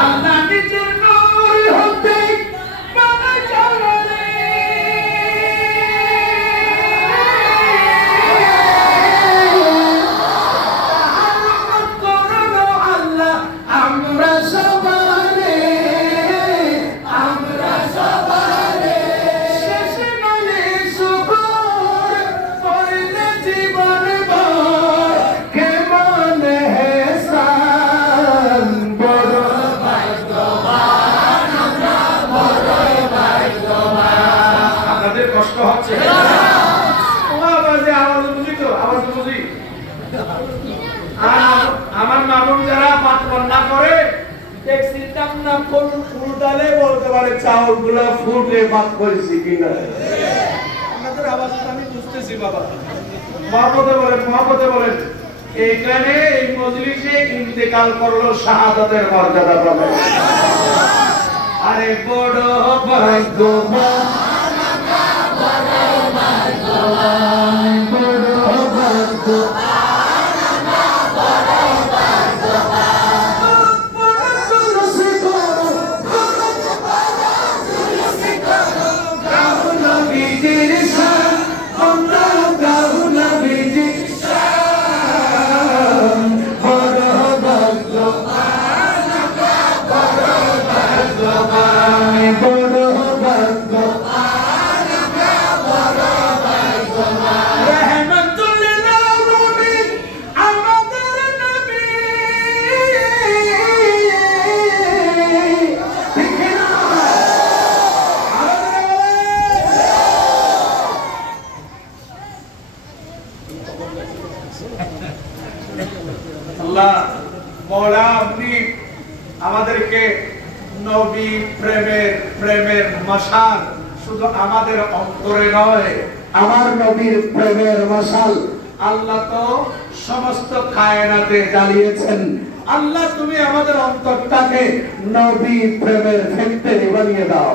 আল্লাহ নিজের নূর হতে আমার মামুন যারা ভাত রান্না করে দেখছিলাম না ফুল ডালে বলতে পারে চাউল গুলা ফুটে ভাত করেছি কিনা আপনাদের আওয়াজটা আমি বুঝতেছি বাবা মহব্বতে বলেন এখানে এই মজলিসে ইন্তেকাল করলো শাহাদাতের মর্যাদা পাবে আরে বড় ভাগ্যবান আমাদেরকে নবী প্রেমের মশাল শুধু আমাদের অন্তরে নয় আমার নবীর প্রেমের মশাল আল্লাহ তো সমস্ত কায়নাতে জ্বালিয়েছেন আল্লাহ তুমি আমাদের অন্তরটাকে নবী প্রেমের ফ্যাক্টরি বানিয়ে দাও